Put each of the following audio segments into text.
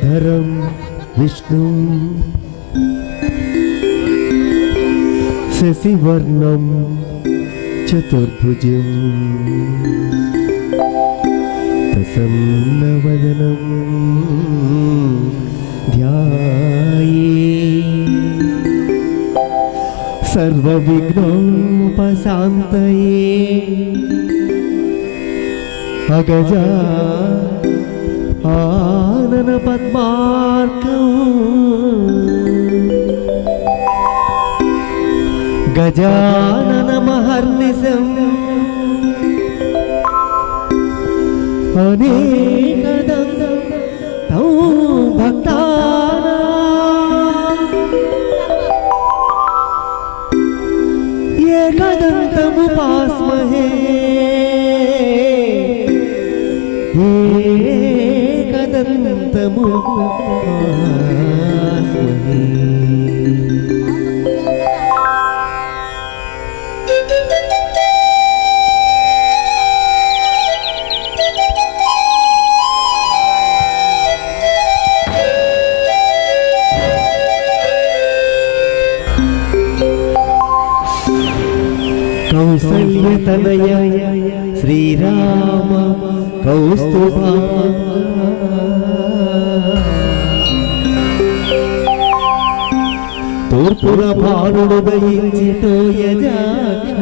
శుక్లాంబరధరం విష్ణు శశివర్ణం చతుర్భుజం ప్రసన్నవదనం ధ్యాయేత్ సర్వవిఘ్నోపశాంతయే అగజా ఆనన పద్మార్కం గజానన మహర్నిశం అనేకదంతం భక్తానాం ఏకదంతముపాస్మహే కౌసల్యతనయ శ్రీరామ కౌస్తుభా తూర్పున భానుడు దయించితో యజాక్ష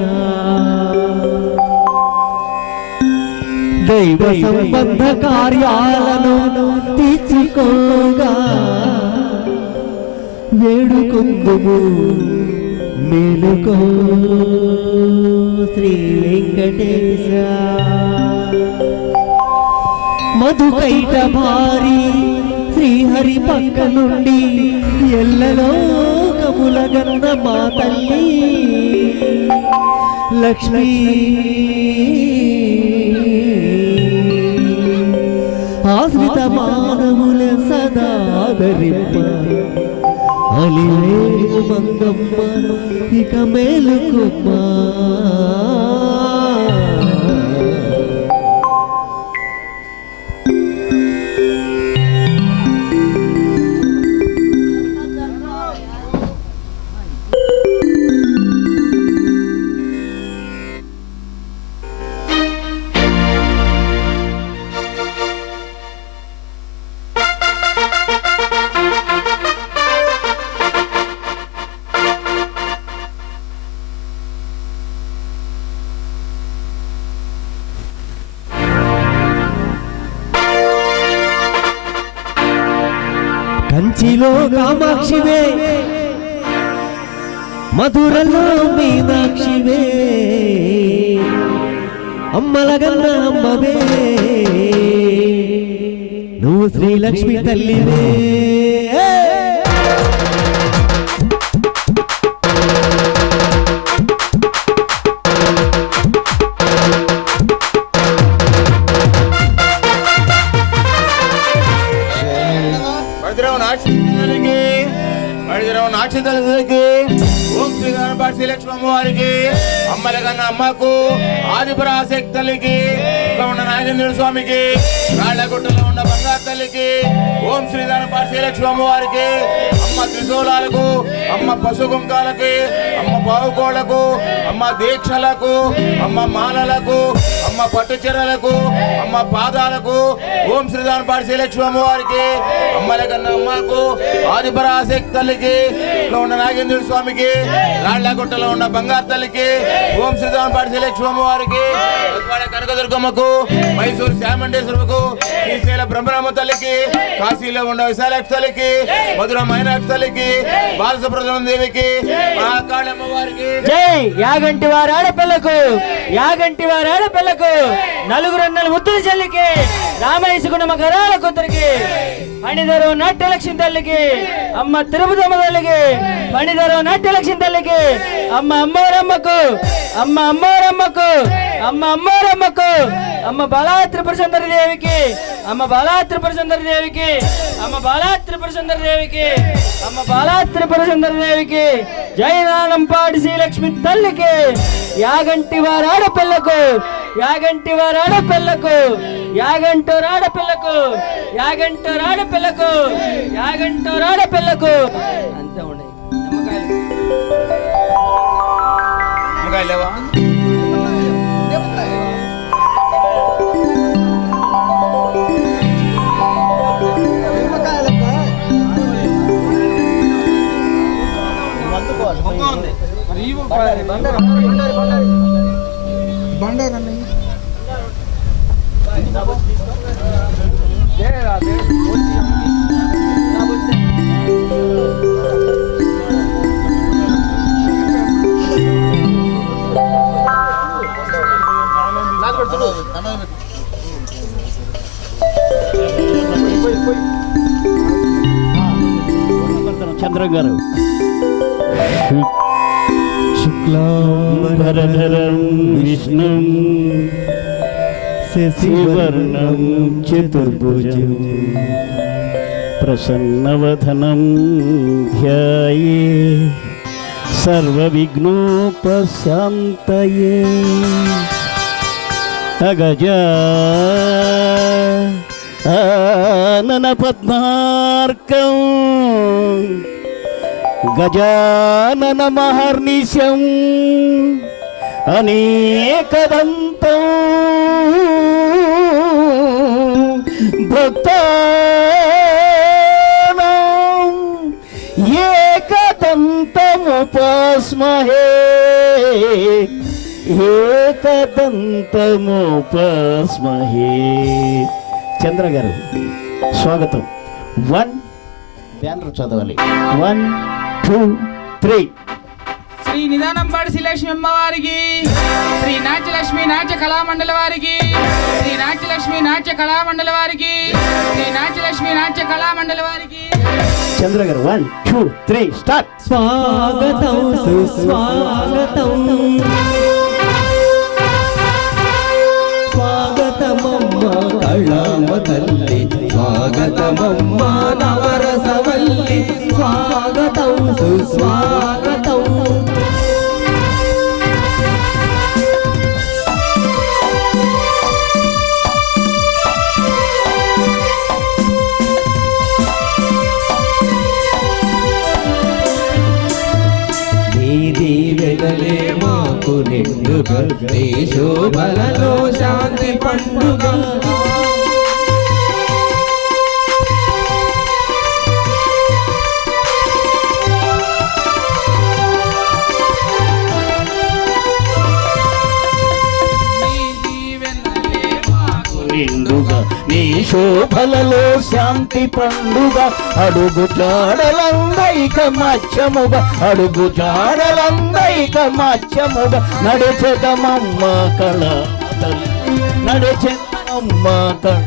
దైవ సంబంధ కార్యాలను తీర్చుకోగా వేడుకుందుము మేలుకో శ్రీ వెంకటేశ మధుకైట భారీ శ్రీహరి పక్క నుండి ఎల్లలోకములగన్న మా తల్లి లక్ష్మీ ఆశ్రిత మానవుల సదాదరింప అలివేలు మంగమ్మ ఇక మేలుకుమ్మా కంచిలో కామాక్షివే మధురలో మీనాక్షివే అమ్మలగన్న అమ్మవే నువ్వు శ్రీలక్ష్మి తల్లివే ఓం శ్రీ గణపతి శ్రీలక్ష్మి అమ్మవారికి అమ్మలగన్న అమ్మకు ఆదిపరాశక్తి తల్లికి ఉన్న నాగేంద్ర స్వామికి రాళ్లగుట్టలో ఉన్న బంగారు తల్లికి ఓం శ్రీ గణపతి శ్రీలక్ష్మి అమ్మవారికి అమ్మ త్రిశూలాలకు అమ్మ పశుకుంకాలకి అమ్మ బావుకోళ్లకు అమ్మ దీక్షలకు అమ్మ మాలలకు అమ్మ పట్టుచీరలకు అమ్మ పాదాలకు ఓం శ్రీ గణపతి శ్రీలక్ష్మి అమ్మవారికి అమ్మలగన్న అమ్మకు ఆదిపరాశక్తి తల్లికి ఉన్న నాగేంద్ర స్వామికి రాళ్లగుట్టలో ఉన్న బంగారు తల్లికి ఓం శ్రీ గణపతి శ్రీలక్ష్మి అమ్మవారికి కనకదుర్గమ్మకు మైసూరు శ్యామండేశ్వరకు శ్రీశైల బ్రహ్మరామ తల్లికి కాశీలో ఉన్న విశాలాక్షి తల్లికి మధుర మైనాక్షి తల్లికి బాలసుబ్రహ్మణ్య దేవికి మహాకాళి అమ్మవారికి జై యాగంటి వారి ఆడపిల్లకు నలుగురన్నల ముద్దుల చెల్లికి రామేశకున్న గరాల కూతురికి పణిధరు నాట్యలక్ష్మి తల్లికి అమ్మ తిరుపతమ్మ తల్లికి పణిధరు నాట్యలక్ష్మి తల్లికి అమ్మ అమ్మోరమ్మకు అమ్మ బాలా త్రిపుర సుందరి దేవికి అమ్మ బాలా త్రిపుర సుందరి దేవికి జయనానంపాడి శ్రీలక్ష్మి తల్లికి యాగంటి వారి ఆడపిల్లకు యాగంటూరు ఆడపిల్లకు యాగంటూరు ఆడపిల్లకు యాగంటూరు ఆడపిల్లకు అంతే ఉన్నాయి నిమ్మకాయలు లేవా? చంద్రం గారు శుక్లాంబరధరం విష్ణు శశివర్ణం చతుర్భుజం ప్రసన్నవదనం ధ్యాయే సర్వవిఘ్నోపశాంతయే ఆనన పద్మార్కం గజానన మహర్నిశం అనేకదంతం భక్తానాం ఏకదంతముపాస్మహే ఏకదంతముపాస్మహే. చంద్ర గారు స్వాగతం. 1 బ్యానర్ చదవాలి. 1 2 3. శ్రీ నిదానంపాడి శ్రీలక్ష్మి అమ్మవారికి, శ్రీ నాట్యలక్ష్మి నాట్య కళామండలి వారికి, శ్రీ నాట్యలక్ష్మి నాట్య కళామండలి వారికి, శ్రీ నాట్యలక్ష్మి నాట్య కళామండలి వారికి. చంద్ర గారు 1 2 3 స్టార్ట్. స్వాగతం సుస్వాగతం స్వాగతమమ్మ కళామ తల్లి స్వాగతమమ్మ నవరసవల్లి స్వాగతం సుస్వాగతం దీవెనలే మాకు నిండుగా నీ శోభలలో శాంతి పండుగ నిండుగా నీ శోభలలో శాంతి పండుగ అడుగు జాడలందైక మత్స్యముగా అడుగు జాడలందైక మత్స్యముగా నడిచెదమమ్మ కళ నడిచెదమమ్మ కళ.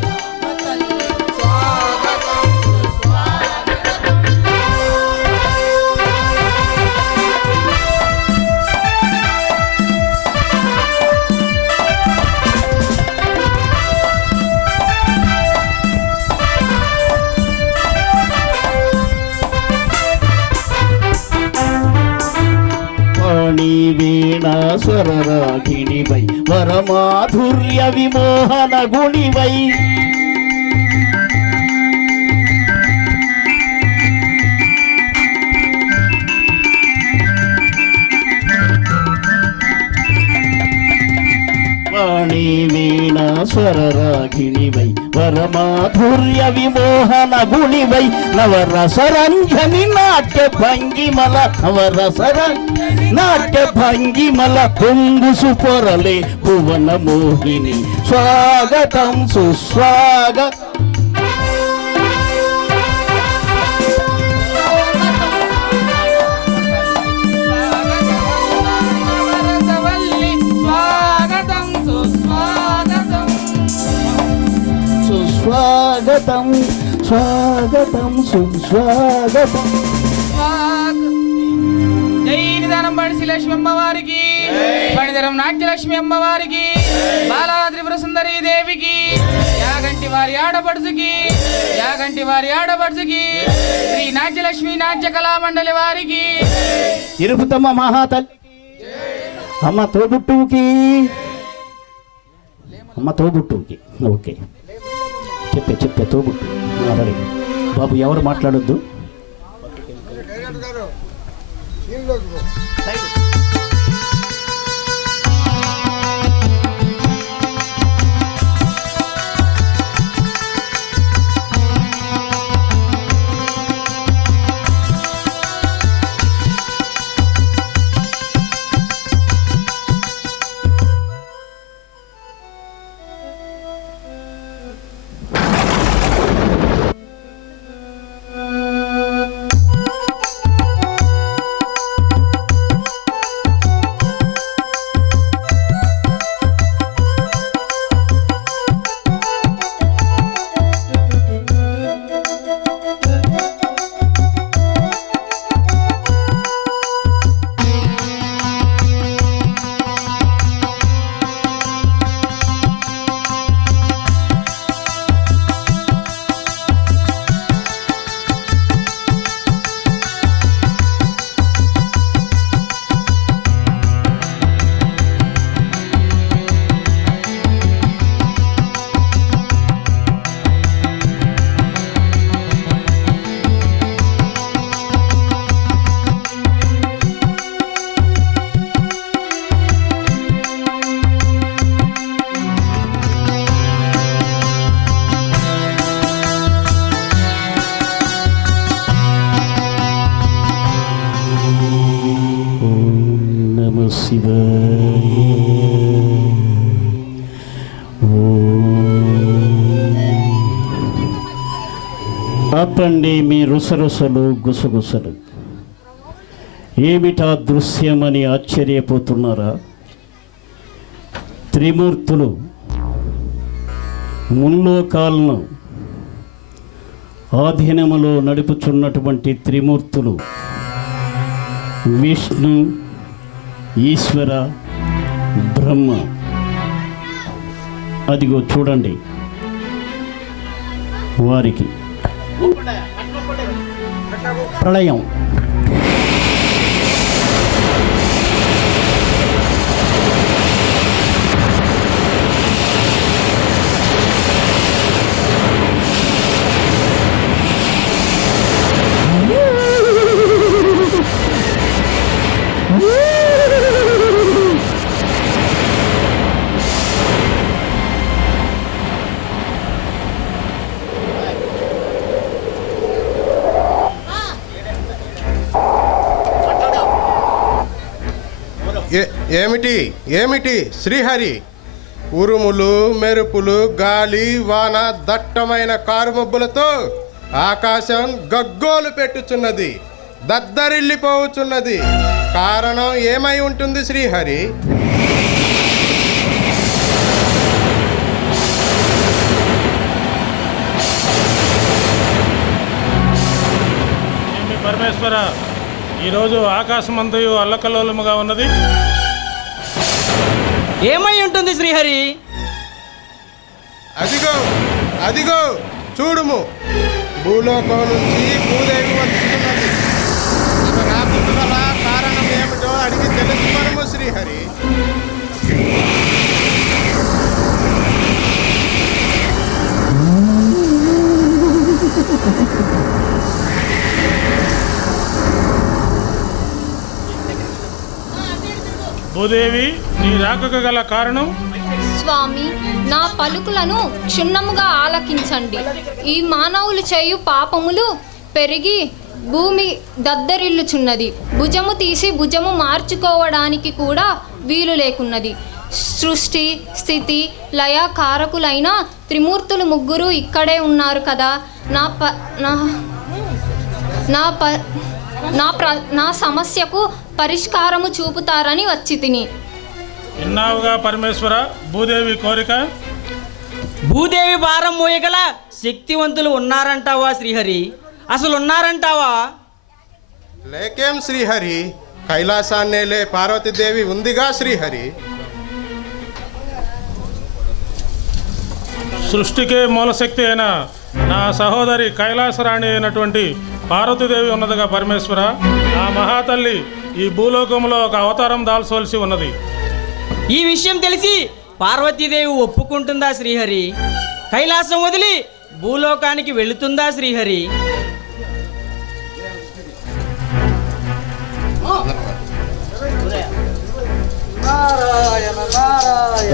వీణా స్వరరాగిణివై వరమాధుర్య విమోహన గుణివై వాణి వీణా స్వరరాగిణివై వరమాధుర్య విమోహన గుణివై నవరసరంజని నాట్య భంగిమల నవరసరంజని నాట్య భంగిమల పొంగుసు పొరలే భువన మోహిని స్వాగతం సుస్వాగతం. స్వాగతం స్వాగతం సుస్వాగతం. జై నిదానంపాడి శ్రీలక్ష్మి అమ్మవారికి, పణిధరం నాట్యలక్ష్మి అమ్మవారికి, బాలా త్రిపుర సుందరీ దేవికి, యాగంటి వారి ఆడపడుచుకి, యాగంటి వారి ఆడపడుచుకి, శ్రీ నాట్యలక్ష్మి నాట్య కళామండలి వారికి, తిరుపతమ్మ మహాతల్లికి, అమ్మ తోబుట్టువుకి, అమ్మ తోబుట్టువుకి. ఓకే. చెప్పే తోబుట్టు అలాగే బాబు ఎవరు మాట్లాడొద్దు. ఆపండి మీ రుసరుసలు గుసగుసలు. ఏమిటా దృశ్యమని ఆశ్చర్యపోతున్నారా? త్రిమూర్తులు ముల్లోకాలను ఆధీనములో నడుపుచున్నటువంటి త్రిమూర్తులు విష్ణు, ఈశ్వర, బ్రహ్మ. అదిగో చూడండి, వారికి ప్రళయం ఏమిటి ఏమిటి శ్రీహరి? ఉరుములు, మెరుపులు, గాలి, వాన, దట్టమైన కారుమబ్బులతో ఆకాశం గగ్గోలు పెట్టుచున్నది, దద్దరిల్లిపోవచ్చున్నది. కారణం ఏమై ఉంటుంది శ్రీహరి? పరమేశ్వర, ఈరోజు ఆకాశమంతయు అల్లకల్లోలముగా ఉన్నది. ఏమై ఉంటుంది శ్రీహరి? అదిగో అదిగో చూడుము, భూలోకం నుంచి భూదేవి వస్తున్నది. ఇక రాకుల కారణం ఏమిటో అడిగి తెలుసుకొనుము శ్రీహరి. భూదేవి, నీ రాకకు గల కారణం? స్వామి, నా పలుకులను క్షుణ్ణముగా ఆలకించండి. ఈ మానవులు చేయు పాపములు పెరిగి భూమి దద్దరిల్లుచున్నది. భుజము తీసి భుజము మార్చుకోవడానికి కూడా వీలు లేకున్నది. సృష్టి, స్థితి, లయ కారకులైన త్రిమూర్తులు ముగ్గురు ఇక్కడే ఉన్నారు కదా. నా సమస్యకు పరిష్కారము చూపుతారని వచ్చి తిని. విన్నావుగా పరమేశ్వర భూదేవి కోరిక. భూదేవి భారం మోయగల శక్తివంతులు ఉన్నారంటావా శ్రీహరి? అసలు ఉన్నారంటావా? లేకేం శ్రీహరి, కైలాసాన్నేలే పార్వతీదేవి ఉందిగా శ్రీహరి. సృష్టికే మూలశక్తి అయిన నా సహోదరి కైలాసరాణి అయినటువంటి పార్వతీదేవి ఉన్నదిగా పరమేశ్వర. ఆ మహాతల్లి ఈ భూలోకంలో ఒక అవతారం దాల్చవలసి ఉన్నది. ఈ విషయం తెలిసి పార్వతీదేవి ఒప్పుకుంటుందా శ్రీహరి? కైలాసం వదిలి భూలోకానికి వెళుతుందా శ్రీహరి?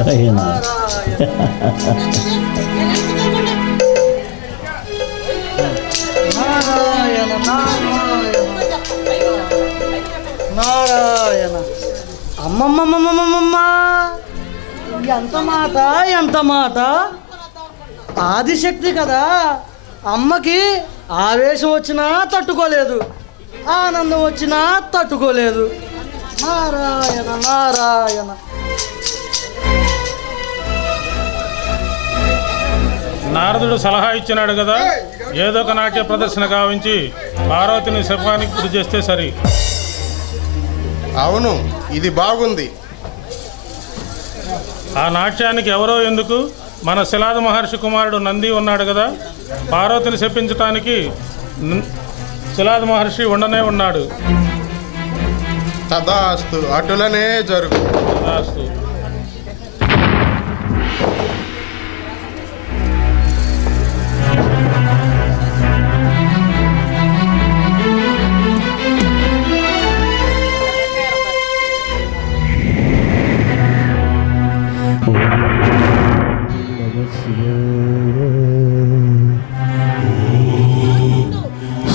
ఆయన నారాయణ. అమ్మమ్మమ్మమ్మమ్మమ్మ, ఎంత మాట, ఎంత మాట! ఆదిశక్తి కదా, అమ్మకి ఆవేశం వచ్చినా తట్టుకోలేదు, ఆనందం వచ్చినా తట్టుకోలేదు. నారాయణ నారాయణ. నారదుడు సలహా ఇచ్చినాడు కదా, ఏదో ఒక నాట్య ప్రదర్శన గావించి పార్వతిని శపానికి గురి చేస్తే సరి. అవును, ఇది బాగుంది. ఆ నాట్యానికి ఎవరో ఎందుకు, మన శిలాద మహర్షి కుమారుడు నంది ఉన్నాడు కదా, పార్వతిని శపించటానికి శిలాద మహర్షి ఉండనే ఉన్నాడు. తదాస్తు, అటులనే జరుగు. తదాస్తు.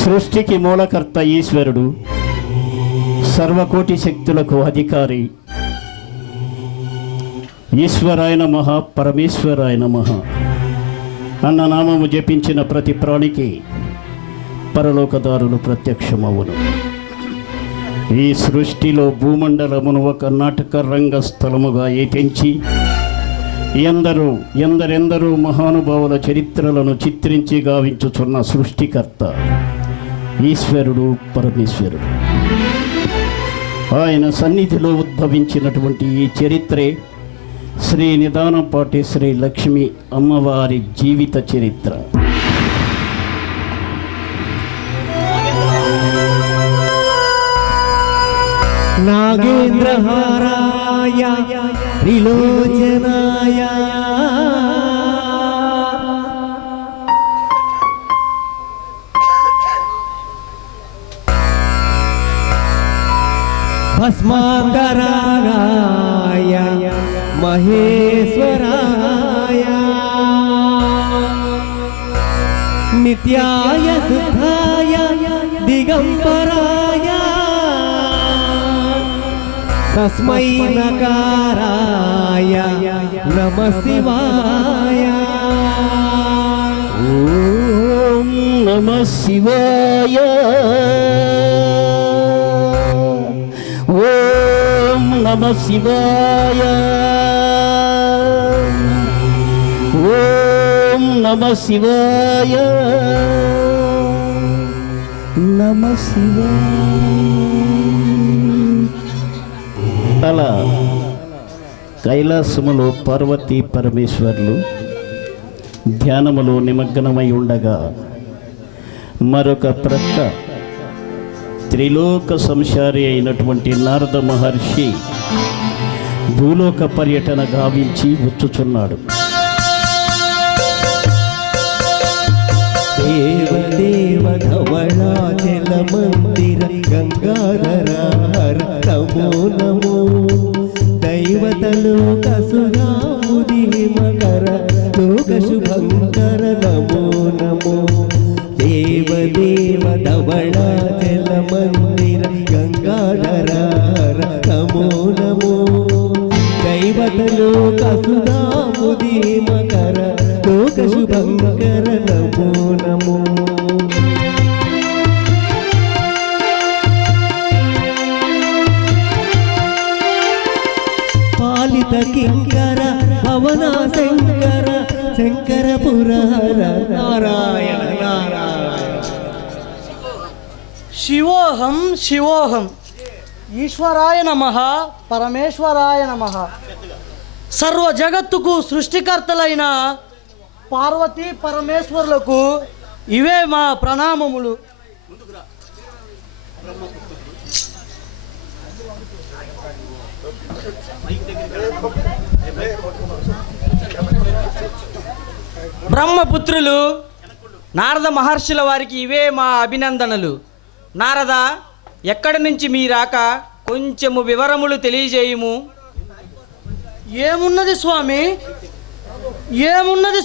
సృష్టికి మూలకర్త ఈశ్వరుడు, సర్వకోటి శక్తులకు అధికారి. ఈశ్వరాయ నమః, పరమేశ్వరాయ నమః అన్న నామము జపించిన ప్రతి ప్రాణికి పరలోకదారులు ప్రత్యక్షమవును. ఈ సృష్టిలో భూమండలమును ఒక నాటక రంగస్థలముగా ఏతించి ఎందరెందరూ మహానుభావుల చరిత్రలను చిత్రించి గావించుచున్న సృష్టికర్త ఈశ్వరుడు, పరమేశ్వరుడు. ఆయన సన్నిధిలో ఉద్భవించినటువంటి ఈ చరిత్రే శ్రీ నిదానంపాటి శ్రీ లక్ష్మీ అమ్మవారి జీవిత చరిత్ర. నాగేంద్రహారాయ త్రిలోచనాయ భస్మాంగరాయ మహేశ్వరాయ నిత్యాయ శుద్ధాయ దిగంబరాయ తస్మై నకారాయ నమః శివాయ. ఓం నమః శివాయ. ఓం నమః శివాయ. ఓం నమః శివాయ. నమః శివాయ. అలా కైలాసములో పార్వతీ పరమేశ్వర్లు ధ్యానములో నిమగ్నమై ఉండగా మరొక ప్రక్క త్రిలోక సంచారి అయినటువంటి నారద మహర్షి భూలోక పర్యటన గావించి వచ్చుచున్నాడు. దేవదేవ ధవళాచల మందిర గంగాధర నమో నమో దైవతలోక సురాముది మకర లోక శుభంకర నమో నమో. దేవదేవ ధవళాచల మందిర గంగాధర నమో నమో దైవతలోక సురాముది మకర లోక శుభంకర నమో నమో. పాలిత కింకర పవన శంకర శంకర పురార నారాయణ నారాయణ. శివోహం శివోహం. ఈశ్వరాయ నమః, పరమేశ్వరాయ నమః. సర్వ జగత్తుకు సృష్టికర్తలైన పార్వతీ పరమేశ్వరులకు ఇవే మా ప్రణామములు. బ్రహ్మపుత్రులు నారద మహర్షుల వారికి ఇవే మా అభినందనలు. నారద, ఎక్కడి నుంచి మీ రాక కొంచెము వివరములు తెలియజేయుము. ఏమున్నది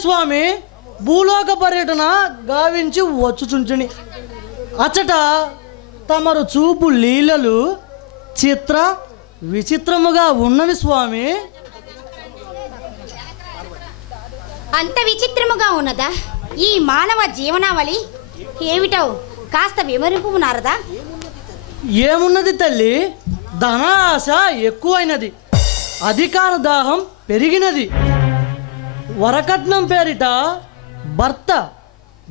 స్వామి, భూలోక పర్యటన గావించి వచ్చుచుంచుని. అచ్చట తమరు చూపు లీలలు చిత్ర విచిత్రముగా ఉన్నవి స్వామి. అంత విచిత్రముగా ఉన్నదా ఈ మానవ జీవనావళి? ఏమిటో కాస్త వివరింపు నారదా. ఏమున్నది తల్లి, ధన ఆశ ఎక్కువైనది, అధికార దాహం పెరిగినది. వరకట్నం పేరిట భర్త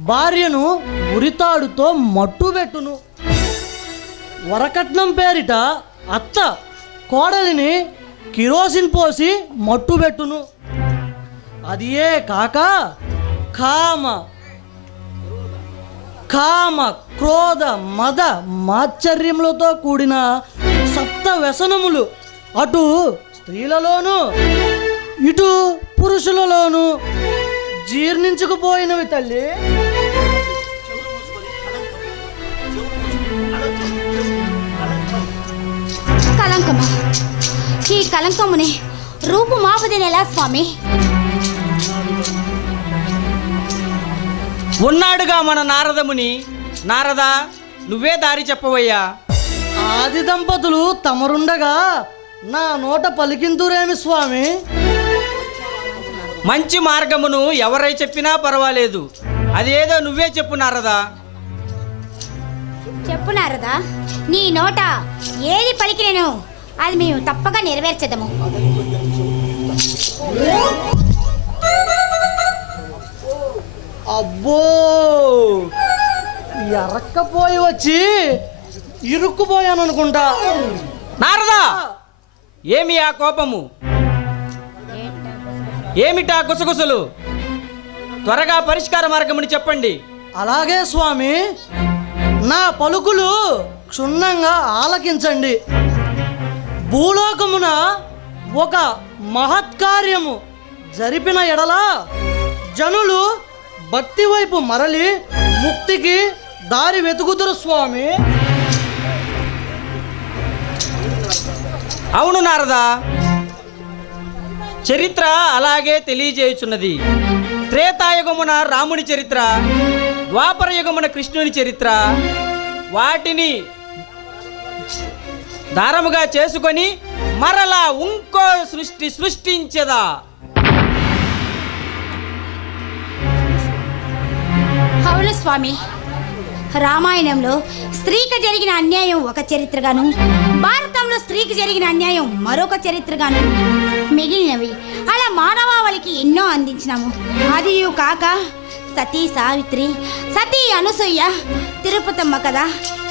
భార్యను ఉరితాడుతో మట్టుబెట్టును. వరకట్నం పేరిట అత్త కోడలిని కిరోసిన్ పోసి మట్టుబెట్టును. అదియే కాక కామ క్రోధ మద మాత్సర్యములతో కూడిన సప్త వ్యసనములు అటు స్త్రీలలోనూ ఇటు పురుషులలోనూ జీర్ణించుకుపోయినవి తల్లి. కలంకమా, ఈ కలంకముని రూపు మాపుదినెలా స్వామి? ఉన్నాడుగా మన నారదముని. నారద, నువ్వే దారి చెప్పవయ్యా. ఆది దంపతులు తమరుండగా నా నోట పలికింతురేమి స్వామి? మంచి మార్గమును ఎవరై చెప్పినా పర్వాలేదు, అదేదో నువ్వే చెప్పు నారదా. చెప్పు నారదా, నీ నోట ఏది పలికినను అది మేము తప్పక నెరవేర్చదము. అబ్బో, ఎరక్కపోయి వచ్చి ఇరుక్కుపోయాను అనుకుంటా. నారదా, ఏమి ఆ కోపము, ఏమిటా గుసగుసలు? త్వరగా పరిష్కార మార్గముని చెప్పండి. అలాగే స్వామి, నా పలుకులు క్షుణ్ణంగా ఆలకించండి. భూలోకమున ఒక మహత్కార్యము జరిపిన ఎడల జనులు భక్తి వైపు మరలి ముక్తికి దారి వెతుకుతురు స్వామి. అవును నారదా, చరిత్ర అలాగే తెలియజేయుచున్నది. త్రేతాయుగమున రాముని చరిత్ర, ద్వాపర యుగమున కృష్ణుని చరిత్ర, వాటిని దారముగా చేసుకొని మరలా ఇంకో సృష్టించదా. అవును స్వామి, రామాయణంలో స్త్రీకి జరిగిన అన్యాయం ఒక చరిత్రగాను, భారతంలో స్త్రీకి జరిగిన అన్యాయం మరొక చరిత్రగాను మిగిలినవి. అలా మానవాళికి ఎన్నో అందించినాము. అది కాక సతీ సావిత్రి, సతీ అనసూయ, తిరుపతమ్మ కదా,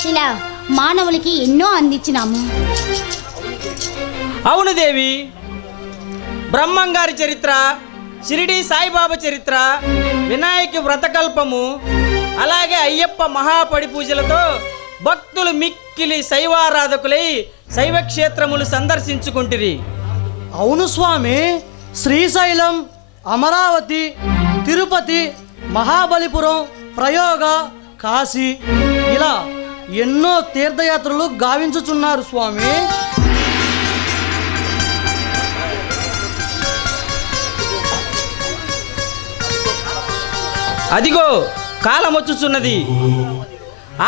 ఇలా మానవులకి ఎన్నో అందించినాము. అవును దేవి, బ్రహ్మంగారి చరిత్ర, షిరిడి సాయిబాబా చరిత్ర, వినాయక వ్రతకల్పము, అలాగే అయ్యప్ప మహాపడి పూజలతో భక్తులు మిక్కిలి శైవారాధకులై శైవ క్షేత్రములు సందర్శించుకుంటురి. అవును స్వామి, శ్రీశైలం, అమరావతి, తిరుపతి, మహాబలిపురం, ప్రయోగ, కాశీ, ఇలా ఎన్నో తీర్థయాత్రలు గావించుచున్నారు స్వామి. అదిగో కాలమొచ్చుచున్నది.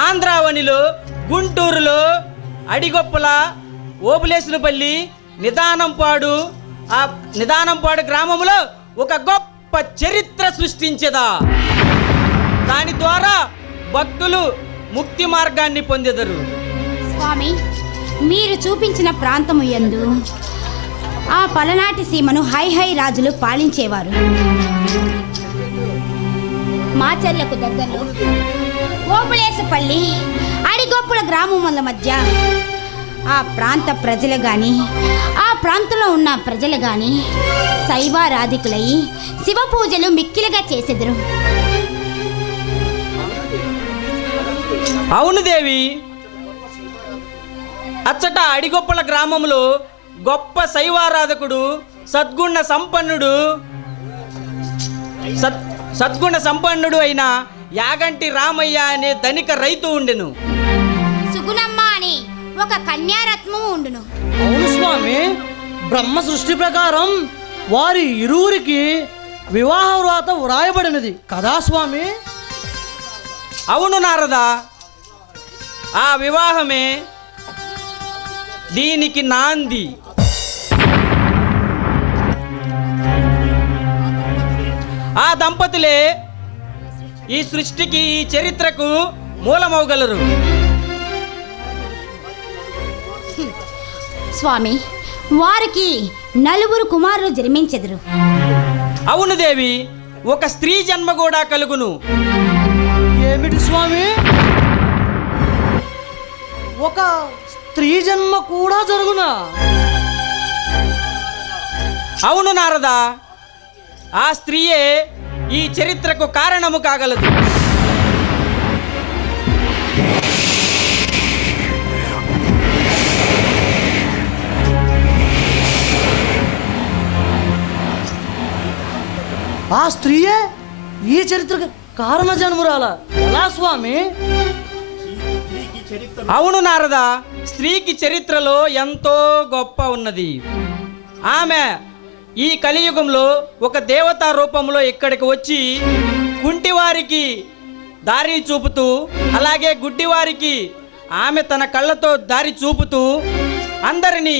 ఆంధ్రావనిలో, గుంటూరులో, అడిగొప్పల, ఓబులేసులపల్లి, నిదానంపాడు, ఆ నిదానంపాడు గ్రామంలో ఒక గొప్ప చరిత్ర సృష్టించదా. దాని ద్వారా భక్తులు ముక్తి మార్గాన్ని పొందెదరు. స్వామి, మీరు చూపించిన ప్రాంతము యందు ఆ పలనాటి సీమను హై రాజులు పాలించేవారు. మాచర్లకు దగ్గరలో ఓబులేసుపల్లి, అడిగొప్పుల గ్రామముల మధ్య ఆ ప్రాంత ప్రజలు కానీ, ఆ ప్రాంతంలో ఉన్న ప్రజలు కానీ శైవారాధికులై శివ పూజలు మిక్కిలిగా చేసెదరు. అవును దేవి, అచ్చట అడిగొప్పల గ్రామంలో గొప్ప శైవారాధకుడు, సద్గుణ సంపన్నుడు అయిన యాగంటి రామయ్య అనే ధనిక రైతు ఉండెను. సుగుణమ్మ అని ఒక కన్యారత్నము ఉండును. అవును స్వామి, బ్రహ్మ సృష్టి ప్రకారం వారి ఇరువురికి వివాహ వ్రాత వ్రాయబడినది కదా స్వామి? అవును నారదా, ఆ వివాహమే దీనికి నాంది. ఆ దంపతులే ఈ సృష్టికి, ఈ చరిత్రకు మూలమవగలరు. స్వామి, వారికి 4 కుమారులు జన్మించెదరు. అవును దేవి, ఒక స్త్రీ జన్మ కూడా కలుగును. ఏమిటి స్వామి? ఒక స్త్రీ జన్మ కూడా జరుగునా? అవును నారదా, ఆ స్త్రీయే ఈ చరిత్రకు కారణము కాగలదు. ఆ స్త్రీయే ఈ చరిత్రకు కారణ జన్మురాల ఎలా స్వామి? అవును నారదా, స్త్రీకి చరిత్రలో ఎంతో గొప్ప ఉన్నది. ఆమె ఈ కలియుగంలో ఒక దేవతా రూపంలో ఇక్కడికి వచ్చి కుంటివారికి దారి చూపుతూ, అలాగే గుడ్డివారికి ఆమె తన కళ్ళతో దారి చూపుతూ అందరినీ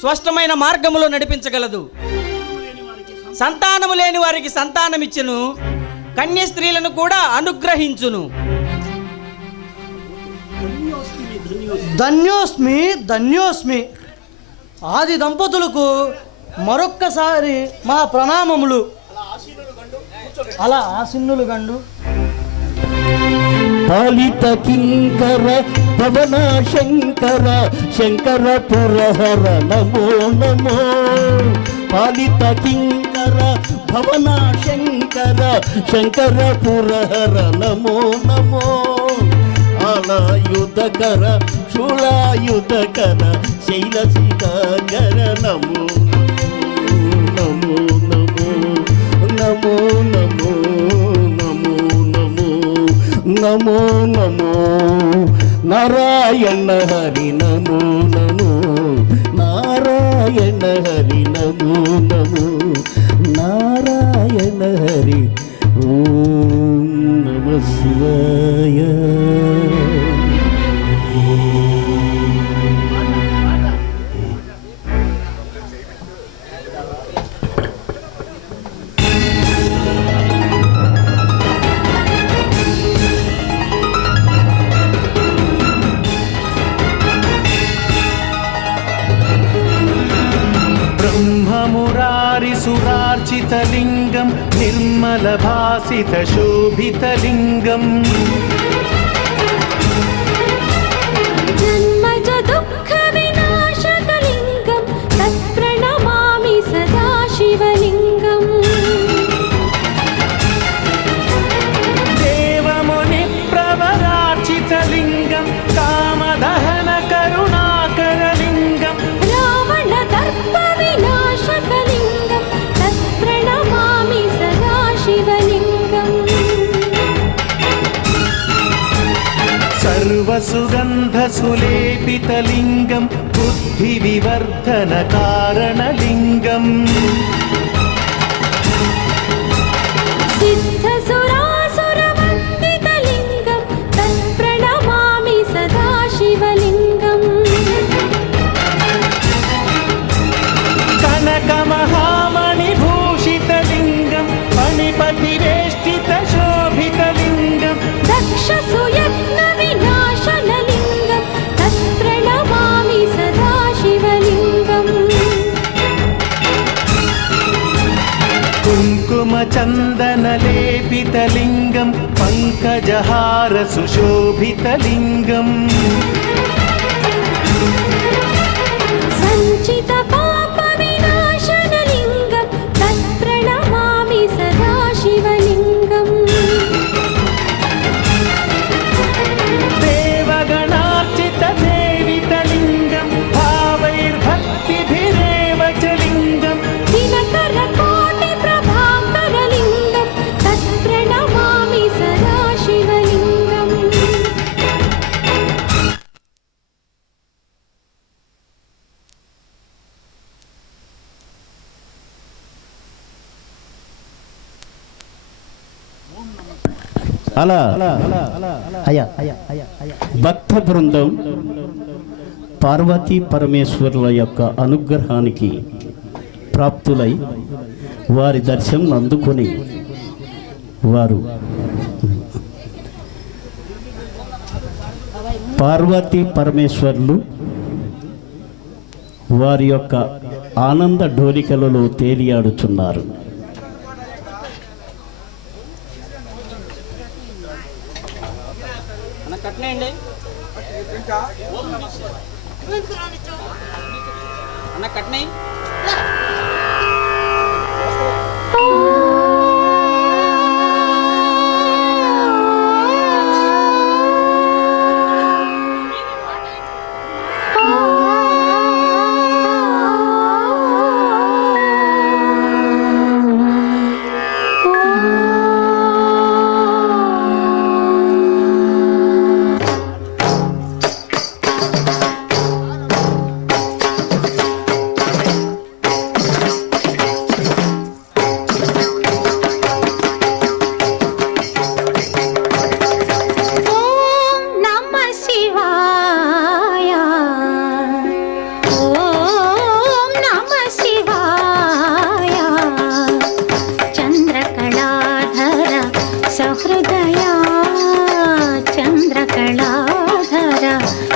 స్పష్టమైన మార్గములో నడిపించగలదు. సంతానము లేని వారికి సంతానమిచ్చును, కన్య స్త్రీలను కూడా అనుగ్రహించును. ధన్యోస్మి, ధన్యోస్మి. ఆది దంపతులకు మరొక్కసారి మా ప్రణామములు. అలా ఆసీనులు గండు. పాలిత కింకర పవన శంకర శంకర పురహర నమో నమో. పాలిత కింకర భవన శంకర శంకర పురహర నమో నమో. ఆలాయుధకర శూలాయుధకర శైలశిఖాకర నమో నమో నమో నమో నమో నమో నమో నమో నమో. నారాయణ హరి నమో నమో. నారాయణ హరి నమో నమో. నారాయణ హరి. ఓం నమ శివాయ. సురార్చితలింగం నిర్మలభాసిత శోభితలింగం. జన్మజ దుఃఖ వినాశకలింగం తత్ప్రణమామి సదా శివలింగం. దేవముని ప్రవరార్చితలింగం కామదహన కరుణాకరలింగం. రావణ దర్ప వినాశకలింగం తత్ప్రణమామి సదా శివలింగం. సర్వసుగంధసులేపితలింగం బుద్ధి వివర్ధన కారణలింగం. సిద్ధసురాసురవందితలింగం తత్ప్రణమామి సదా శివలింగం. కనకమహామణిభూషితలింగం ఫణిపతివేష్టిత శోభితలింగం. దక్షసుయత్న వినాశనలింగం తత్ప్రణమామి సదా శివలింగం. కుంకుమచందనలేపితలింగం పంకజహార సుశోభితలింగం. సంచిత పాప వినాశనలింగం తత్ప్రణమామి సదా శివలింగం. దేవగణార్చిత సేవితలింగం భావైర్భక్తిభిరేవ చ లింగం. దినకర కోటి ప్రభాకరలింగం తత్ప్రణమామి సదా శివలింగం. అలా భక్త బృందం పార్వతీ పరమేశ్వరుల యొక్క అనుగ్రహానికి ప్రాప్తులై వారి దర్శనం అందుకొని వారు పార్వతీ పరమేశ్వరులు వారి యొక్క ఆనంద డోలికలలో తేలియాడుచున్నారు. అన్న కట్నై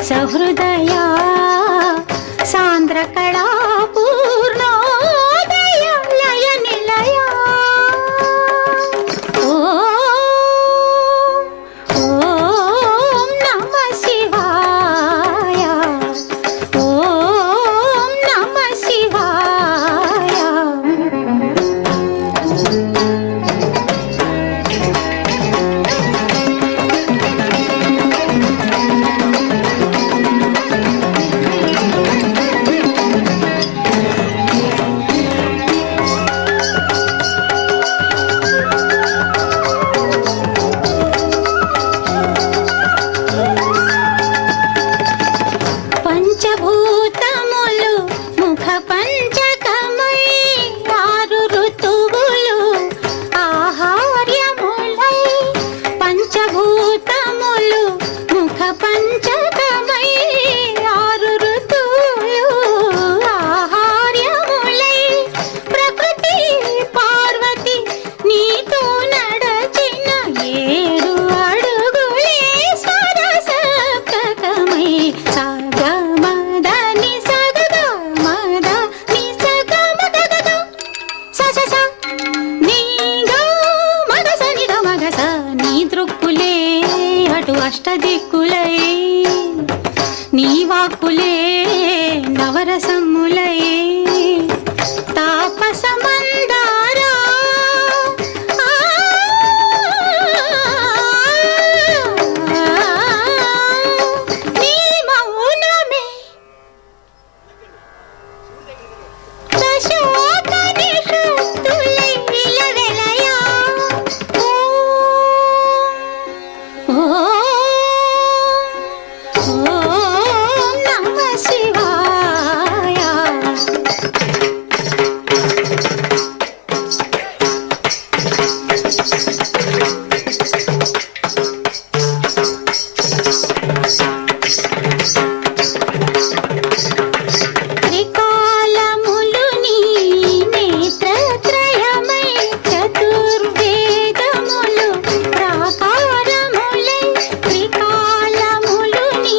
సహృదయా సాంద్రకళా పూర్ణోదయ లయ నిలయ ఓం నమః శివాయ ఓం నమః శివాయ. పంచభూతములు ముఖ పంచకమై ఆరు ఋతువులు ఆహార్యములై పంచభూతములు ముఖ పంచకమై ఆరు ఋతువులు ఆహార్యములై ప్రకృతి పార్వతి నీతో నడచిన 7 అడుగులే స్వరసప్తకమై సగమదని సగద మద ని సగమదగద ససస నీగ మగస నిగ మగస నీ దృక్కులే అటు అష్టదిక్కులై నీ వాక్కులే నవరసములై తాపసమందారా నీ మౌనమే దశోక నిషత్తులై విలవెలయా. ఓం నమః శివాయ. త్రికాలములు నీ నేత్రత్రయమై చతుర్వేదములు ప్రాకారములై త్రికాలములు నీ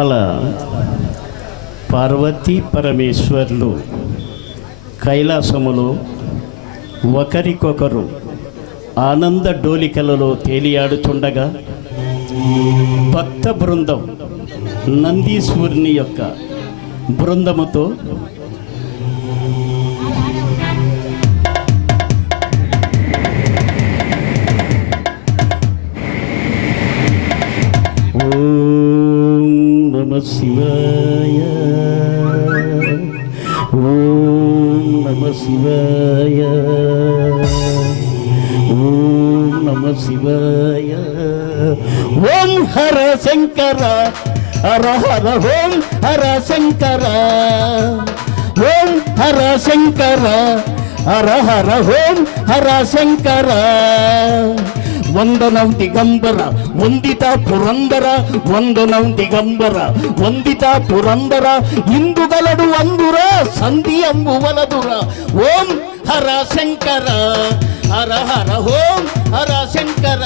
అలా పార్వతీ పరమేశ్వర్లు కైలాసములో ఒకరికొకరు ఆనంద డోలికలలో తేలియాడుతుండగా భక్త బృందం నందీశ్వరుని యొక్క బృందముతో ఓం నమః శివాయ, ఓం నమః శివాయ, ఓం నమః శివాయ, ఓం హర శంకర హర హర, ఓం హర శంకర, ఓం హర శంకర హర హర, ఓం హర శంకర. వందనం దిగంబర వందిత పురందర, వందనం దిగంబర వందిత పురందర, ఇందుగలడు అందుర సంధి అంబు వలదుర. ఓం హర శంకర హర హర, ఓం హర శంకర.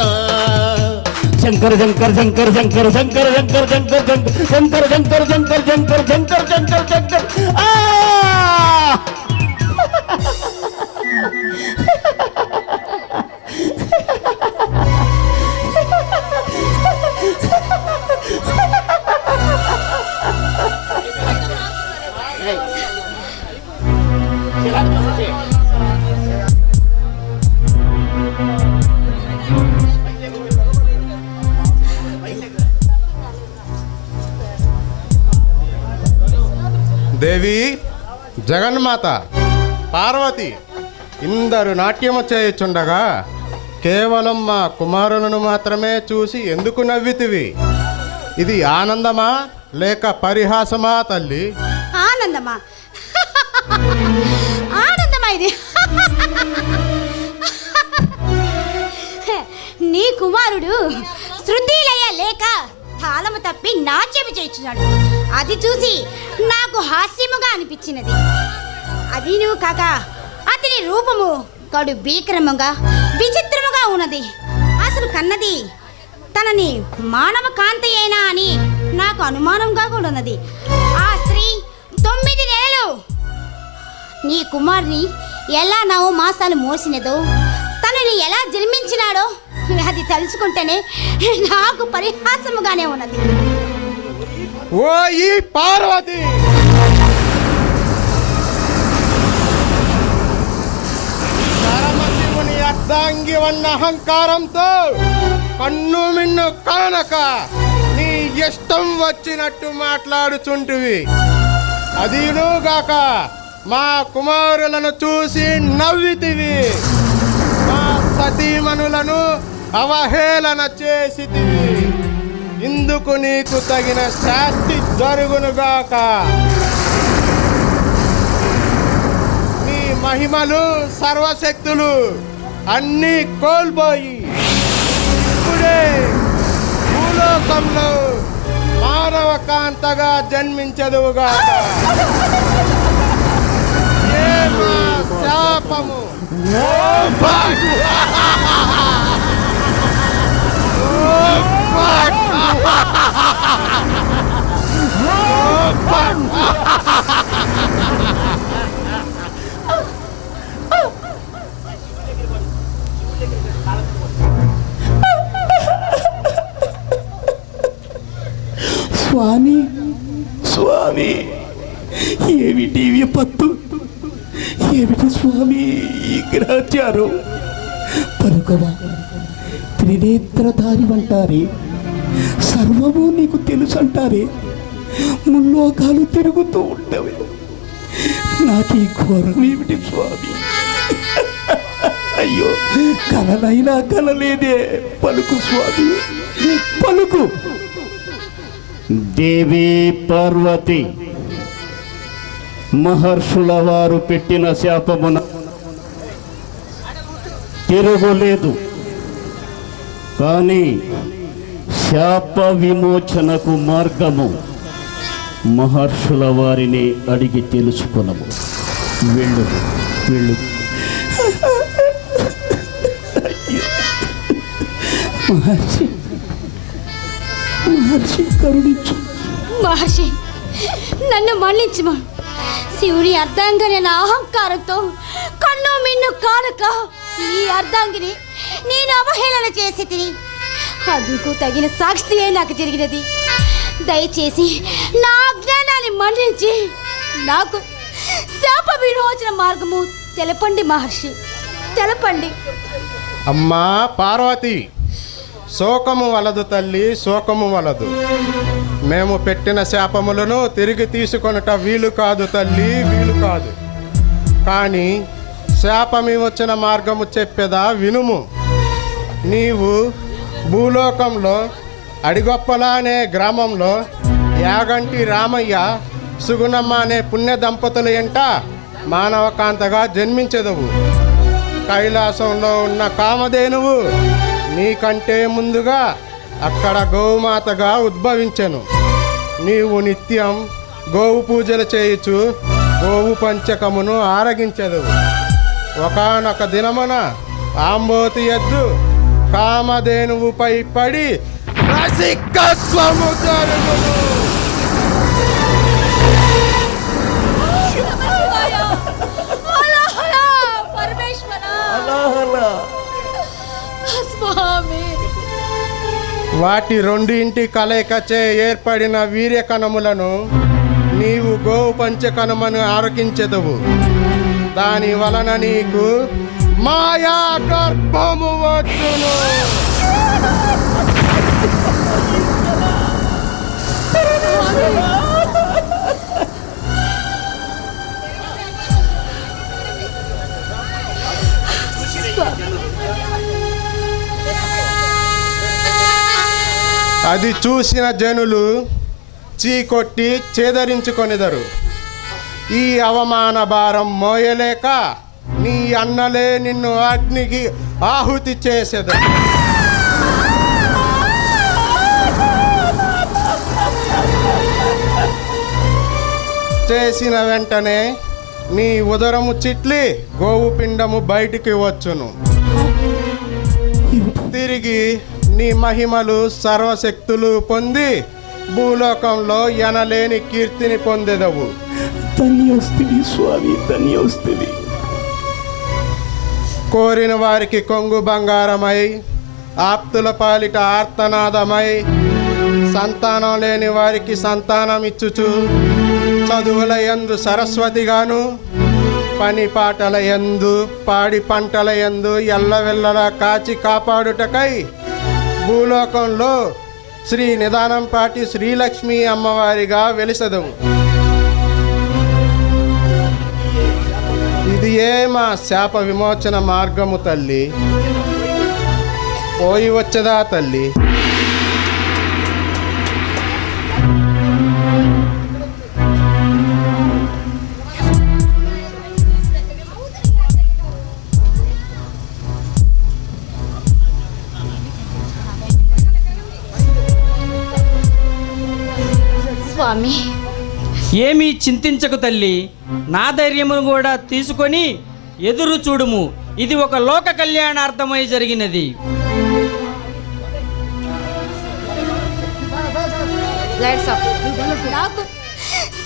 శంకర శంకర శంకర శంకర శంకర శంకర శంకర శంకర శంకర శంకర శంకర శంకర శంకర శంకర. దేవి జగన్మాత పార్వతి ఇందరు నాట్యము చేయుచుండగా కేవలం మా కుమారులను మాత్రమే చూసి ఎందుకు నవ్వితివి? ఇది ఆనందమా లేక పరిహాసమా తల్లి? ఆనందమా? ఆనందమా ఇది? నీ కుమారుడు శృతిలయ లేక తాళము తప్పి నాట్యము చేయించున్నాడు. అది చూసి నాకు హాస్యముగా అనిపించినది. అది నువ్వు కాక అతని రూపము కడు భీకరముగా విచిత్రముగా ఉన్నది. అసలు కన్నది తనని మానవ కాంతయేనా అని నాకు అనుమానంగా కూడా ఉన్నది. ఆ స్త్రీ 9 నెలలు నీ కుమారుని ఎలా 9 మాసాలు మోసినదో, తనని ఎలా జన్మించినాడో అది తలుచుకుంటేనే నాకు పరిహాసముగానే ఉన్నది. ఓ ఈ పార్వతి, పరమశివుని అర్ధాంగి వన్న అహంకారంతో కన్ను మిన్ను కానక నీ ఇష్టం వచ్చినట్టు మాట్లాడుచుంటివి. అదినుగాక మా కుమారులను చూసి నవ్వితివి, మా సతీమణులను అవహేళన చేసితివి. ఇందుకు నీకు తగిన శాస్తి జరుగునుగాక. నీ మహిమలు సర్వశక్తులు అన్నీ కోల్పోయి ఇప్పుడే భూలోకంలో మానవ కాంతగా జన్మించదువుగాక. ఏ మా శాపము స్వామి స్వామి, ఏమిటి విపత్తు? ఏమిటి స్వామి ఈ గ్రహచారం? పలుకవా, త్రినేత్రధారి అంటారే, సర్వము నీకు తెలుసు అంటారే, ముల్లోకాలు తిరుగుతూ ఉండవే. నాకు ఈ ఘోరం ఏమిటి స్వామి? అయ్యో, కలనైనా కలలేదే. పలుకు స్వామి, పలుకు. దేవి పార్వతి, మహర్షుల వారు పెట్టిన శాపమున తిరుగులేదు. కానీ శాప విమోచనకు మార్గము మహర్షుల వారిని అడిగి తెలుసుకునము. వెళ్ళు వెళ్ళు. మహర్షి మహర్షి కరుణించు. మహర్షి, నన్ను మన్నించు. శివుని అర్ధాంగని నా అహంకారంతో కన్ను మిన్ను కానక ఈ అర్ధాంగిని నేను అవహేళన చేసి తిని అందుకు తగిన సాక్షియే నాకు జరిగినది. దయచేసి నా అజ్ఞానాన్ని మన్నించి నాకు శాప విమోచన మార్గము తెలపండి మహర్షి, తెలపండి. అమ్మా పార్వతి, శోకము వలదు తల్లి, శోకము వలదు. మేము పెట్టిన శాపములను తిరిగి తీసుకొనుట వీలు కాదు తల్లి, వీలు కాదు. కానీ శాపమి వచ్చిన మార్గము చెప్పేదా వినుము. నీవు భూలోకంలో అడిగొప్పల అనే గ్రామంలో యాగంటి రామయ్య సుగుణమ్మ అనే పుణ్య దంపతులు ఎంట మానవకాంతగా జన్మించెదవు. కైలాసంలో ఉన్న కామధేనువు నీకంటే ముందుగా అక్కడ గోమాతగా ఉద్భవించెను. నీవు నిత్యం గోవు పూజలు చేయుచు గోవు పంచకమును ఆరగించెదవు. ఒకానొక దినమున ఆంబోతి ఎద్దు కామధేనువుపై పడి రసికత్వము జరుగును. వాటి రెండింటి కలయికచే ఏర్పడిన వీర్యకణములను నీవు గోవు పంచకణమును ఆరగించెదవు. దాని వలన నీకు మాయా గర్భము వచ్చును. అది చూసిన జనులు చీకొట్టి చేదరించుకొనిదరు. ఈ అవమాన భారం మోయలేక నీ అన్నలే నిన్ను అగ్నికి ఆహుతి చేసేదరు. చేసిన వెంటనే నీ ఉదరము చిట్లి గోవు పిండము బయటికి వచ్చును. తిరిగి నీ మహిమలు సర్వశక్తులు పొంది భూలోకంలో ఎనలేని కీర్తిని పొందెదవు. ధన్యోస్తివి స్వామి, ధన్యోస్తివి. కోరిన వారికి కొంగు బంగారమై, ఆప్తుల పాలిట ఆర్తనాదమై, సంతానం లేని వారికి సంతానం ఇచ్చుచు, చదువుల యందు సరస్వతిగాను, పని పాటల యందు పాడి పంటల యందు ఎల్లవెల్లలా కాచి కాపాడుటకై భూలోకంలో శ్రీ నిదానంపాటి శ్రీలక్ష్మీ అమ్మవారిగా వెలిసెదవు. ఇది మా శాప విమోచన మార్గము తల్లి. పోయి వచ్చదా తల్లి? స్వామి, ఏమీ చింతించకు తల్లి, నా ధైర్యమును కూడా తీసుకొని ఎదురు చూడుము. ఇది ఒక లోక కళ్యాణార్థమై జరిగినది. నాకు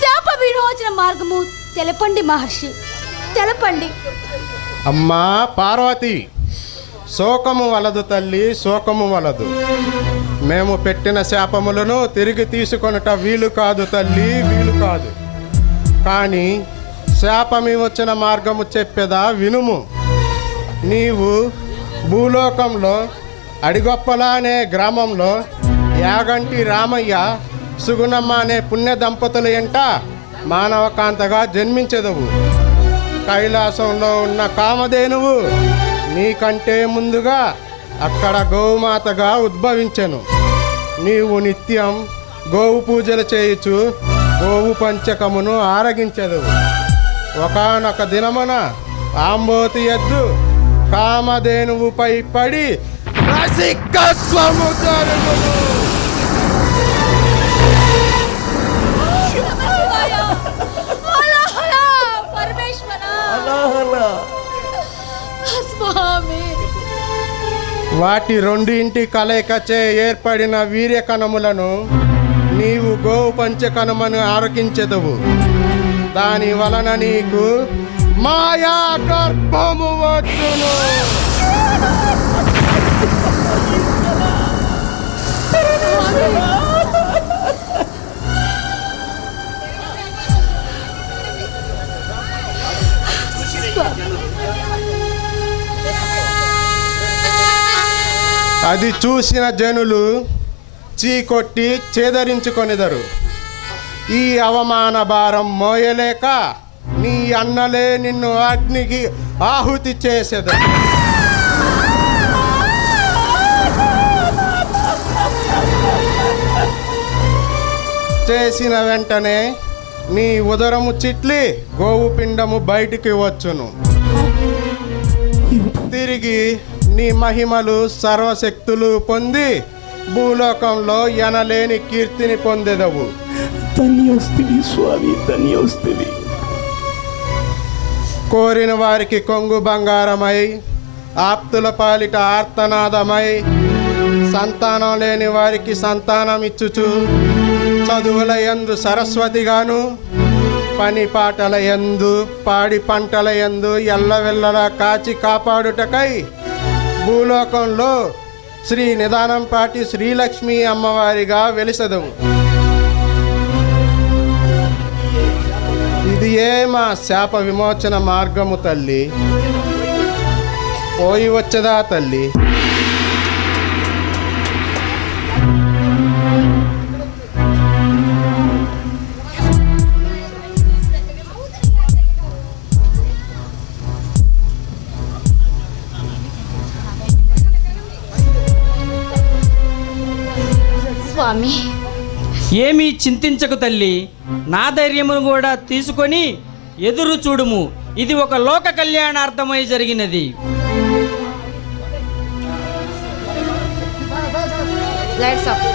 శాప విమోచన మార్గము తెలపండి మహర్షి, తెలపండి. అమ్మా పార్వతి, శోకము వలదు తల్లి, శోకము వలదు. మేము పెట్టిన శాపములను తిరిగి తీసుకొనుట వీలు కాదు తల్లి, వీలు కాదు. కానీ శాపమి వచ్చిన మార్గము చెప్పేదా వినుము. నీవు భూలోకంలో అడిగొప్పల అనే గ్రామంలో యాగంటి రామయ్య సుగుణమ్మ అనే పుణ్య దంపతులు ఎంట మానవకాంతగా జన్మించెదవు. కైలాసంలో ఉన్న కామధేనువు నీకంటే ముందుగా అక్కడ గోమాతగా ఉద్భవించెను. నీవు నిత్యం గోవు పూజలు చేయుచు గోవు పంచకమును ఆరగించెదవు. ఒకానొక దినమున ఆంబోతి ఎద్దు కామధేనువుపై పడి రసికత్వము జరుగును. వాటి రెండింటి కలయికచే ఏర్పడిన వీర్యకణములను నీవు గోవు పంచకనుమను ఆరకించెదవు. దాని వలన నీకు మాయా గర్భము వచ్చును. అది చూసిన జనులు చీకొట్టి చేదరించుకొనిదరు. ఈ అవమాన భారం మోయలేక నీ అన్నలే నిన్ను అగ్నికి ఆహుతి చేసెదరు. చేసిన వెంటనే నీ ఉదరము చిట్లి గోవు పిండము బయటికి వచ్చును. తిరిగి నీ మహిమలు సర్వశక్తులు పొంది భూలోకంలో ఎనలేని కీర్తిని పొందెదవు. ధన్యోస్తివి స్వామి, ధన్యోస్తివి. కోరిన వారికి కొంగు బంగారమై, ఆప్తుల పాలిట ఆర్తనాదమై, సంతానం లేని వారికి సంతానం ఇచ్చుచు, చదువుల యందు సరస్వతిగాను, పని పాటల యందు పాడి పంటల యందు ఎల్లవెల్లలా కాచి కాపాడుటకై భూలోకంలో శ్రీ నిదానంపాటి శ్రీలక్ష్మీ అమ్మవారిగా వెలిసెదవు. ఇది మా శాప విమోచన మార్గము తల్లి. పోయి వచ్చదా తల్లి? స్వామి, ఏమీ చింతించకు తల్లి, నా ధైర్యమును కూడా తీసుకొని ఎదురు చూడుము. ఇది ఒక లోక కళ్యాణార్థమై జరిగినది. Lights off.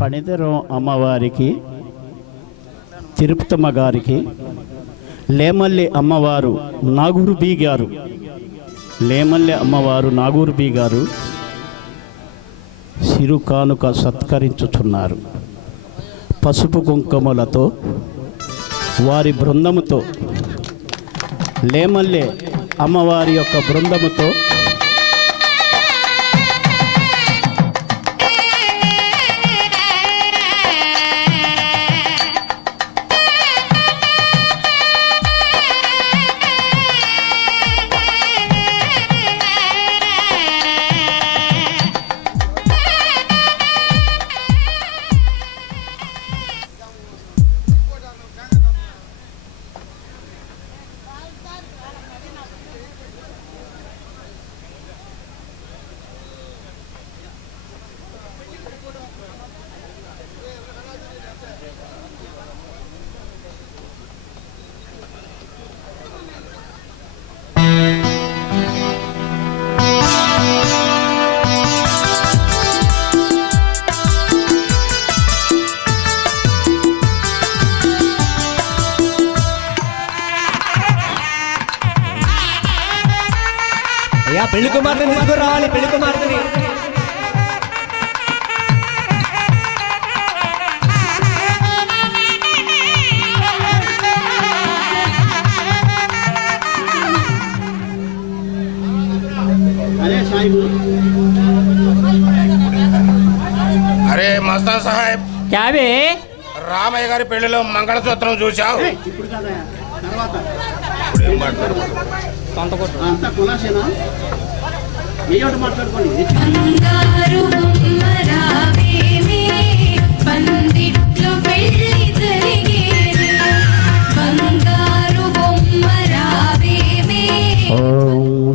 పనిదరం అమ్మవారికి, తిరుపతమ్మ గారికి, లేమల్లి అమ్మవారు నాగూరు బి గారు, లేమల్లి అమ్మవారు నాగూరు బి గారు సిరు కానుక సత్కరించుచున్నారు. పసుపు కుంకుమలతో వారి బృందముతో, లేమల్లి అమ్మవారి యొక్క బృందముతో పెళ్లి కుమార్తెని తీసుకురావాలి. పెళ్లి కుమార్తెని అదే సాయిబు ఖానా సాహెబ్ క్యాబే రామయ్య గారి పెళ్లిలో మంగళసూత్రం చూశావు.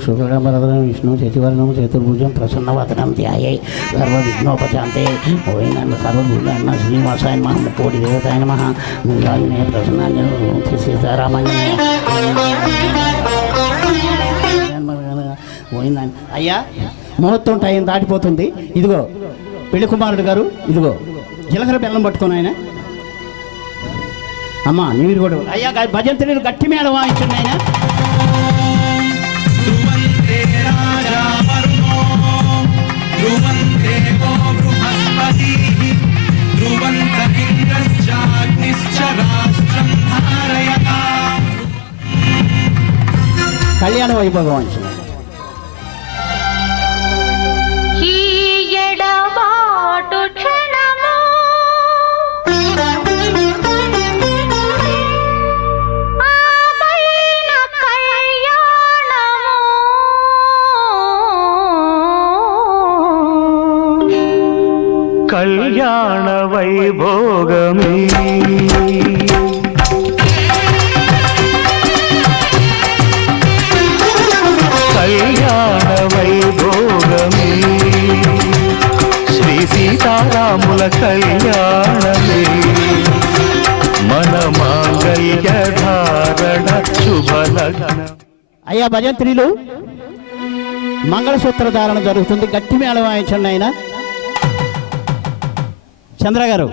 శుక్రవరం విష్ణు చతుర్వర్ణం చతుర్భుజం ప్రసన్నవదనం ధ్యాయే సర్వ విఘ్నోపశాంతే ఓం సర్వభూతాన్న శ్రీనివాసాయ నమః కోటి దేవతాయ నమః ముందాజనే ప్రసన్నాంజన సీతారామన్య. అయ్యా ముహూర్తం టైం దాటిపోతుంది. ఇదిగో పెళ్లి కుమారుడు గారు, ఇదిగో జీలకర్ర బెల్లం పట్టుకొని ఆయన. అమ్మా నీరు కూడా అయ్యా భజంత్రులు గట్టి మేళం వాయించండి ఆయన. కళ్యాణ వైభవం వాయించండి. ఈ ఎడబాటు క్షణము ఆపైన కళ్యాణము కళ్యాణ వైభోగమే కళ్యాణ వైభోగమే శ్రీ సీతారాముల కళ్యాణమే మన మాంగళ్య ధారణ శుభలగ్న. అయ్యా భజంత్రీలు మంగళసూత్ర ధారణ జరుగుతుంది. గట్టి మేళం వాయించండి ఆయన. చంద్ర గారు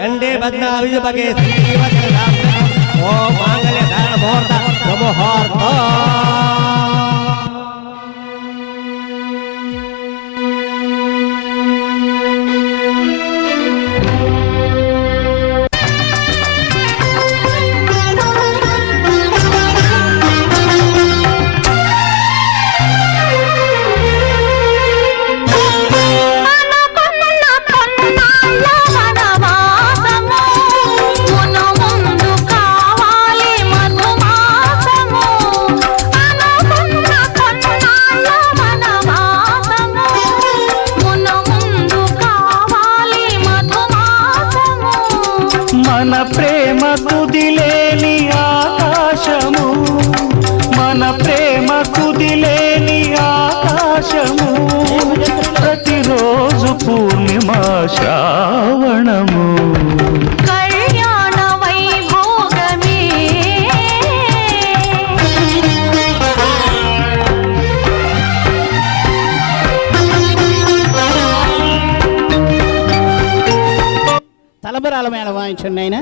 కండే బద్నావిజపగే ఓ మాంగళ్య ధారణ ముహూర్త ముహూర్త. మన ప్రేమ కుదిలేని ఆకాశము, మన ప్రేమ కుదిలేని ఆకాశము, ప్రతిరోజు పూర్ణిమ శ్రావణము. కళ్యాణ వైభోగమే తలబరాల మేళ వాయించండి ఆయన.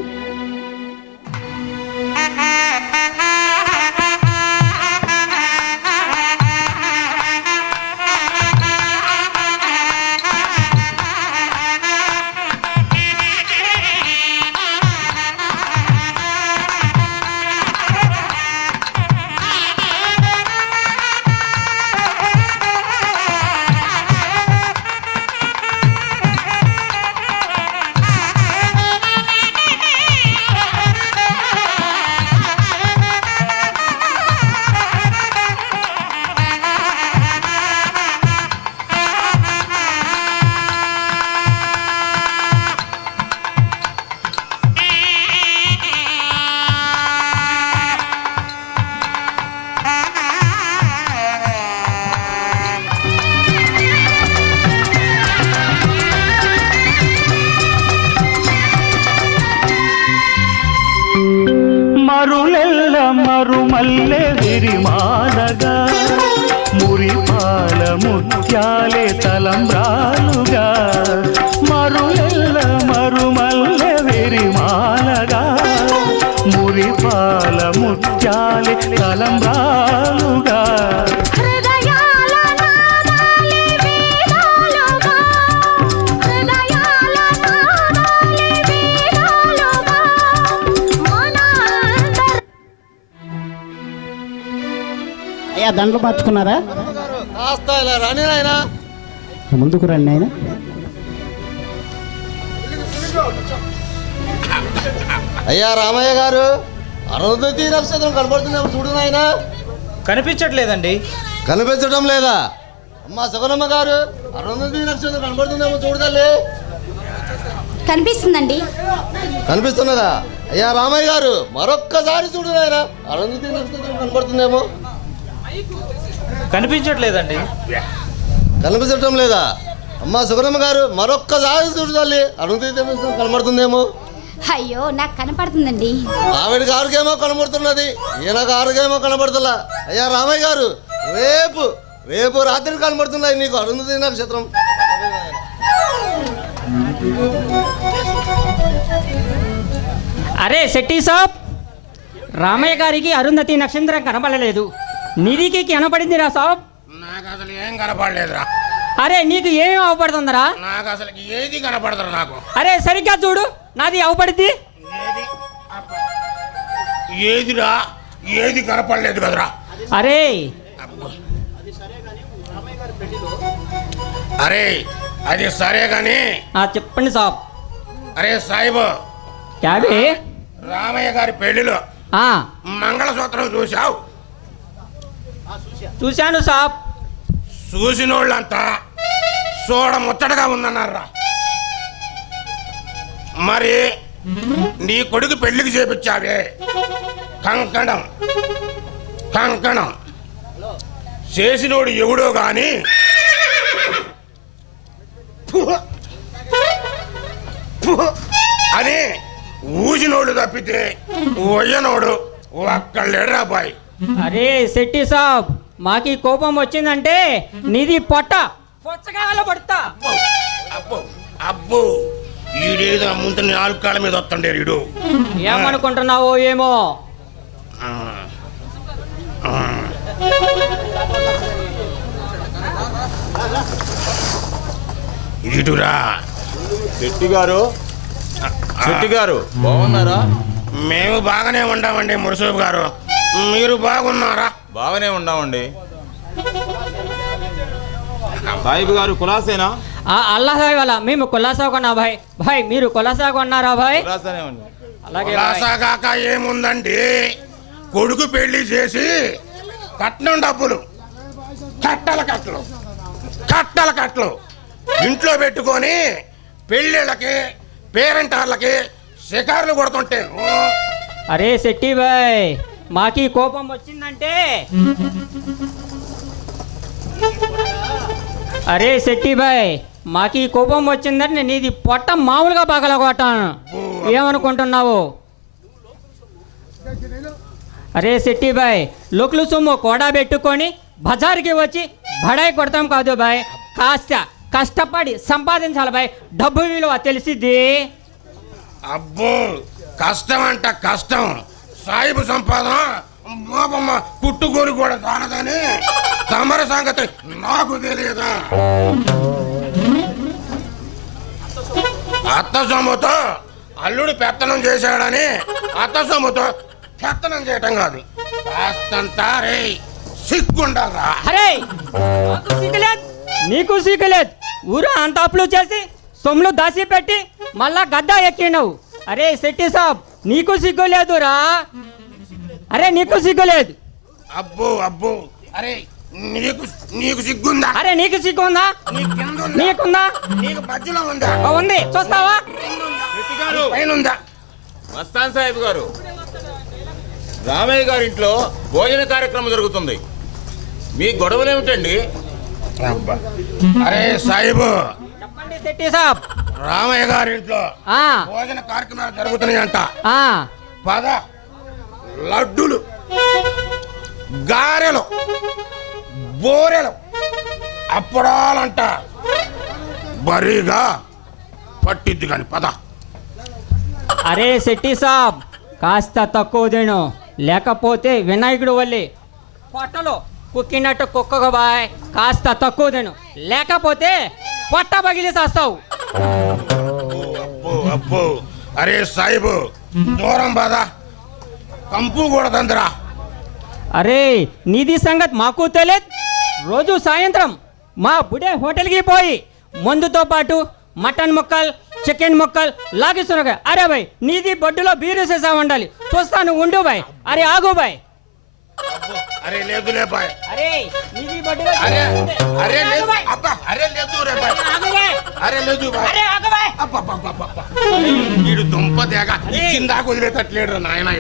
మరులెల్ల మరుమల్లె విరిమాలగా, మురిపాల ముత్యాలే తలంబ్రాలుగా. మరులెల్ల మరుమల్లె విరిమాలగా, మురిపాల ముత్యాలే తలంబ్రాలుగా. హృదయాల నాదాలే వేదాలుగా, హృదయాల నాదాలే వేదాలుగా, మన ఏమయ్యా దండలు మార్చుకున్నారా? కాస్త ఇలా రాని నాయనా. ముందుకు రండి ఆయన. అయ్యా రామయ్య గారు, అరుంధతి నక్షత్రం కనబడుతుందేమో చూడు నాయనా. కనిపించట్లేదండి. కనిపించడం లేదా? అమ్మా సుగనమ్మ గారు, అరుంధతి నక్షత్రం కనబడుతుందేమో చూడదండి. కనిపిస్తుందండి. కనిపిస్తున్నదా? అయ్యా రామయ్య గారు, మరొక్కసారి చూడు నాయన, అరుంధతి నక్షత్రం కనబడుతుందేమో. కనిపించట్లేదండి. కనిపించటం లేదా? అమ్మా సుగనమ్మ గారు, మరొక్కసారి చూడు తల్లి, అరుంధతి నక్షత్రం కనబడుతుందేమో. అయ్యో నాకు కనపడుతుందండి. ఆవిడ గారికేమో కనబడుతున్నది, ఈయన గారికేమో కనబడుతుందా? అయ్యా రామయ్య గారు, రేపు రాత్రి కనబడుతున్నాయి నీకు అరుంధతి నక్షత్రం. అరే శెట్టి సాబ్, రామయ్య గారికి అరుంధతి నక్షత్రం కనపడలేదు, నిధికి కనపడింది రా సాబ్. నాకు అసలు ఏం కనపడలేదురా. అరే నీకు ఏమేమి అవపడుతుందరా? నాకు అసలు ఏది కనపడదురా నాకు. అరే సరిగ్గా చూడు, నాది అవపడింది. ఏదిరా? ఏది కనపడలేదు కదరా. అరే అరే అది సరే గాని చెప్పండి సాబ్. అరే సాయిబు, క్యాబే రామయ్య గారి పెళ్లిలో ఆ, మంగళసూత్రం చూశావు? చూశాను సాబ్. చూసిన వాళ్ళంతా చూడ ముచ్చటగా ఉందన్నారా. మరి నీ కొడుకు పెళ్లికి చేపించావే కంకణం చేసినోడు ఎవడో గాని అని ఊసినోడు తప్పితే ఒయ్యనోడు ఒక్కళ్ళేడ్రా బాయ్. అరే శెట్టి సాబ్, మాకి కోపం వచ్చిందంటే నిధి పొచ్చగాల పడతా. అబ్బో ఈడేదో ముందు 4 కాళ్ళ మీద వస్తుండే ఈడు. ఏమనుకుంటున్నావో ఏమో. ఇటురా శెట్టి గారు బాగున్నారా? మేము బాగానే ఉండామండి మురసూబు గారు, మీరు బాగున్నారా? బాగానే ఉన్నామండి. సాహిబ్ గారు కులాసేనా? అల్లా సాయి వాళ్ళ మేము కులాసా కొన్నా భాయ్. భాయ్ మీరు కులాసా కొన్నారా భాయ్? కులాసానే ఉంది. అలాగే కాక ఏముందండి, కొడుకు పెళ్లి చేసి కట్నం డబ్బులు కట్టలు ఇంట్లో పెట్టుకొని పెళ్ళిళ్ళకి పేరెంటార్లకి షికార్లు కొడుతుంటే. అరే శెట్టి భాయ్, మాకి కోపం వచ్చిందంటే మాకి కోపం వచ్చిందంటే నీది పొట్ట మామూలుగా పగలగొట్టాను. ఏమనుకుంటున్నావు? అరే శెట్టి భాయ్, లోకులు సొమ్ము కూడా పెట్టుకొని బజార్కి వచ్చి బడాయి కొడతాం కాదు బాయ్, కాస్త కష్టపడి సంపాదించాలి బాయ్, డబ్బు విలువ తెలిసిద్ది. అబ్బో కష్టం అంట కష్టం, సాయిబు సంపాదన మోపమ్మ పుట్టుకోరు కూడా కానదని తమర సంగతి నాకు తెలియదా? అత్త సొమ్ముతో అల్లుడు పెత్తనం చేశాడని అత్త సొమ్ముతో పెత్తనం చేయటం కాదు, కాస్తంతా రే సిగ్గుండాలరా. అరే నీకు సిగ్గులేదు, ఊరు అంత అప్పులు చేసి సొమ్ములు దాచి పెట్టి మళ్ళా గద్దా ఎక్కినావు. అరే శెట్టి సాబ్, నీకు సిగ్గు లేదురా. అరే నీకు సిగ్గు లేదు. అబ్బో అరే నీకు సిగ్గుందా? అరే నీకు సిగ్గు ఉందా? నీకుందా? నీకు మధ్యలో ఉందా? ఉంది, చూస్తావా? పైనుందా? మస్తాన్ సాహిబ్ గారు, రామయ్య గారి ఇంట్లో భోజన కార్యక్రమం జరుగుతుంది, మీ గొడవలు ఏమిటండి? అరే సాయిబు, చెప్పండి శెట్టి సాబ్. రామయ్య గారి ఇంట్లో భోజన కార్యక్రమాలు జరుగుతున్నాయంట. పద, లడ్డులు, గారెలు, బోరెలు, అప్పడాలంట, బరీగా పట్టిద్ది కాని పద. అరే శెట్టి సాబ్, కాస్త తక్కువ తిను, లేకపోతే వినాయకుడు వల్లి పొట్టలో కుక్కినట్టు కుక్కగా బాయ్. కాస్త తక్కువ తిను, లేకపోతే పొట్ట పగిలి చేస్తావు. అబ్బో అరే సాయిబు, దూరం బాధ కంపు కూడా తందిరా. అరే నీది సంగతి మాకు తెలియదు. రోజు సాయంత్రం మా బుడే హోటల్కి పోయి మందుతో పాటు మటన్ ముక్కలు చికెన్ ముక్కలు లాగిస్తున్నా. అరే బాయ్ నీది బొడ్డులో బీరు సీసా ఉండాలి. చూస్తాను ఉండు బాయ్. అరే ఆగు బాయ్. అరే లేదులే బాయ్. అరే నీది బొడ్డులో అరే అరే ఆగు లేదు బాయ్. అబ్బా అరే లేదు రే బాయ్. ఆగు బాయ్. అరే లేదు బాయ్. అరే ఆగు బాయ్. అబ్బా వీడు దుంప దేగ ఇచ్చిందాక వదిలేటట్లేడు నాయన.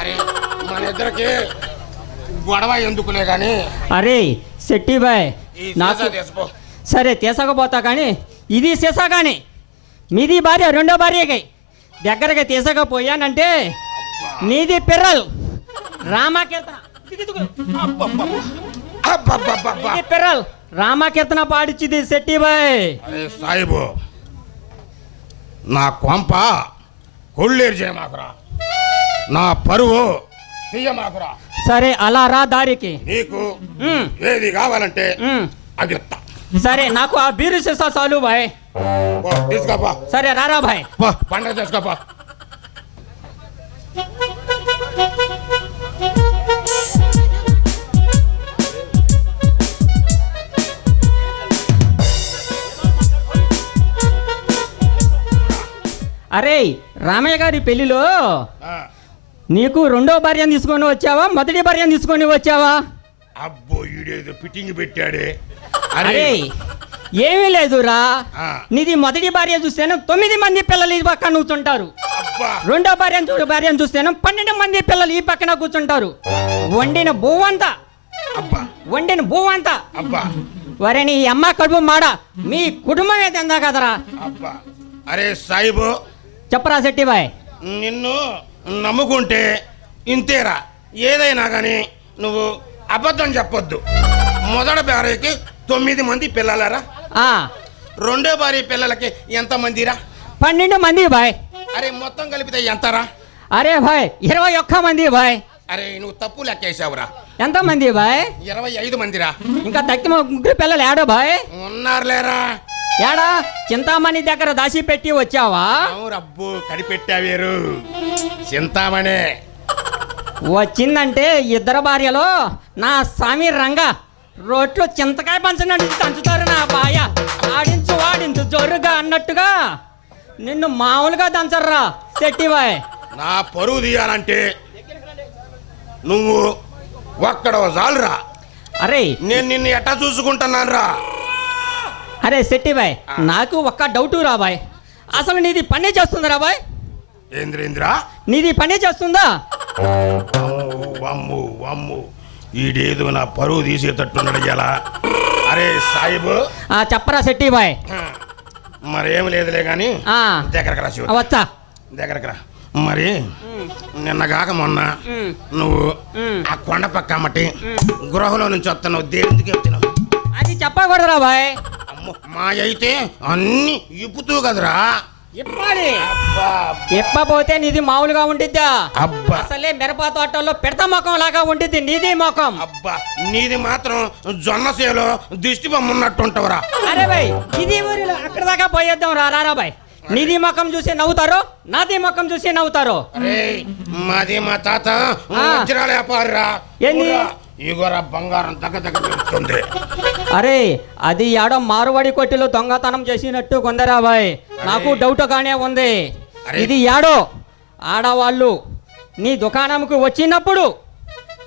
అరే మన ఇద్దరికి గొడవ ఎందుకులే కానీ అరే శెట్టి బాయ్ ఈ నాకు సీసా తీసుకో. సరే తీసకపోతా కానీ ఇది సీసా కానీ మీది భార్య రెండో భార్యకి దగ్గరగా తీసకపోయానంటే నీది పిర్రల్ రామకీర్తన అబ్బబ్బబ్బబ్బా. నీది పిర్రల్ రామకీర్తన పాడిచ్చిది శెట్టి బాయ్. అరే సాయిబు నా కొంప కొల్లేరు చేయమాకురా, నా పరువు తీయమాకురా. సరే అలా రా దారికి. నీకు ఉమ్, ఏది కావాలంటే ఉమ్. అది ఇస్తా. సరే నాకు ఆ బీరు సీసా చాలు బాయ్. పో, తీసుకోపో. సరే రారా బాయ్. పో, పండగ చేసుకోపో. అరే రామయ్య గారి పెళ్లిలో ఆ, నీకు రెండో భార్యను తీసుకొని వచ్చావా మొదటి భార్యను తీసుకొని వచ్చావా? అబ్బో ఈడేదో ఫిట్టింగ్ పెట్టాడే. అరే అరే ఏమీ లేదురా. ఆ. నీది మొదటి భార్య చూస్తేనే 9 మంది పిల్లలు ఈ పక్కన కూర్చుంటారు. అబ్బా రెండో భార్యను చూస్తేనే 12 మంది పిల్లలు ఈ పక్కన కూర్చుంటారు. వండిన బువ్వంతా అబ్బా వండిన బువ్వంతా అబ్బా వరే నీ అమ్మ కడుపు మాడ మీ కుటుంబమే తిందా కదరా. అబ్బా. అరే సాయిబు చెప్పరా శెట్టి బాయ్. నిన్ను నమ్ముకుంటే ఇంతేరా. ఏదైనా కానీ నువ్వు అబద్ధం చెప్పొద్దు. మొదటి భార్యకి 9 మంది పిల్లలరా. ఆ రెండో భార్య పిల్లలకి ఎంత మందిరా? 12 మంది బాయ్. అరే మొత్తం కలిపితే ఎంతరా? అరే బాయ్ 21 మంది బాయ్. అరే నువ్వు తప్పు లెక్కేసావురా. ఎంత మంది బాయ్? 25 మందిరా. ఇంకా తక్కిన ముగ్గురు పిల్లలు ఏడో బాయ్? ఉన్నారులేరా. ఏడా చింతామణి దగ్గర దాచి పెట్టి వచ్చావా? రబ్బు కడిపెట్టావేరు చింతామణి. వచ్చిందంటే ఇద్దరు భార్యలో నా స్వామి రంగ రోట్లో చింతకాయ పంచనట్టు దంచుతారు నా బాయ. ఆడించు వాడించు జోరుగా అన్నట్టుగా నిన్ను మామూలుగా దంచర్రా శెట్టిబాయ్. నా పరువు తీయాలంటే నువ్వు ఒక్కడో చాలురా. అరే నేను నిన్ను ఎట్టా చూసుకుంటున్నాను రా. అరే శెట్టిబాయ్ నాకు ఒక్క డౌటు రా బాయ్. అసలు నీది పనే చేస్తుందా బాయ్? ఏంద్రేంద్ర నీది పనే చేస్తుందా? వమ్ము వమ్ము ఈడేదో నా పరువు తీసేటట్టున్నాడు ఎలా. అరే సాయిబు చెప్పరా శెట్టిబాయ్. మరేం లేదులే కానీ ఆ. దగ్గరకు రా శివ. వచ్చా దగ్గరకు రా. మరి నిన్నగాక మొన్న నువ్వు ఆ కొండ పక్క అమ్మటి గృహలో నుంచి వస్తున్నావు. దేనికి వచ్చినావు? అది చెప్పకూడదురా బాయ్. అమ్మో మా అయితే అన్ని ఇప్పుతూ కదరా. ఇప్పాలి ఇప్పపోతే నీది మామూలుగా ఉండిద్దా? అబ్బా అసలే మిరప తోటల్లో పెడత ముఖం లాగా ఉండిద్ది నీది ముఖం. అబ్బా నీది మాత్రం జొన్న సేలో దిష్టి బొమ్మ ఉన్నట్టు ఉంటావురా. అరే బాయ్ ఇది ఊరిలో అక్కడ దాకా పోయేద్దాం రారా బాయ్. నీది ముఖం చూసి నవ్వుతారు, నాది ముఖం చూసి నవ్వుతారు. అరే మాది మా తాత వజ్రాల వ్యాపారిరా. ఏంది? ఇగోరా బంగారం దగ్గ పెరుగుతుంది. అరే అది ఆడో మారువాడి కొట్టిలో దొంగతనం చేసినట్టు కొందరా బాయ్. నాకు డౌట్ గానే ఉంది. ఇది యాడో ఆడవాళ్ళు నీ దుకాణంకు వచ్చినప్పుడు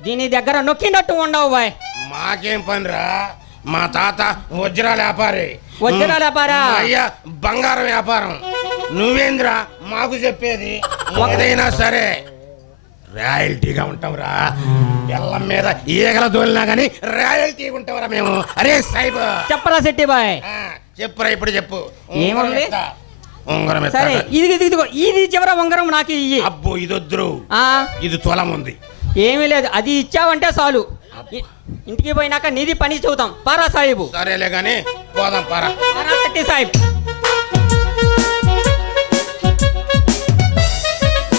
దీని దగ్గర నొక్కినట్టు ఉండవు బాయ్. మాకేం పనిరా. మా తాత వజ్రాల వ్యాపారి. వజ్రాల వ్యాపారా? అయ్యా బంగారం వ్యాపారం. నువ్వేంద్రా మాకు చెప్పేది? ఏదైనా సరే రాయల్టీగా ఉంటావురా. బెల్లం మీద ఈగల దోలినా కానీ రాయల్టీగా ఉంటావురా మేము. అరే సాయిబు చెప్పరా శెట్టి బాయ్. చెప్పురా ఇప్పుడు చెప్పు. ఏముంది? ఉంగరం సరే ఇదిగో ఇది చివర ఉంగరం నాకు ఇయ్యి. అబ్బో ఇది వద్దురు. ఆ ఇది తులం ఉంది. ఏమీ లేదు అది ఇచ్చావంటే చాలు. ఇంటికి పోయినాక నీది పని చూద్దాం. పారా సాహిబు. సరేలే గాని పోదాం పారా. శెట్టి సాహిబ్.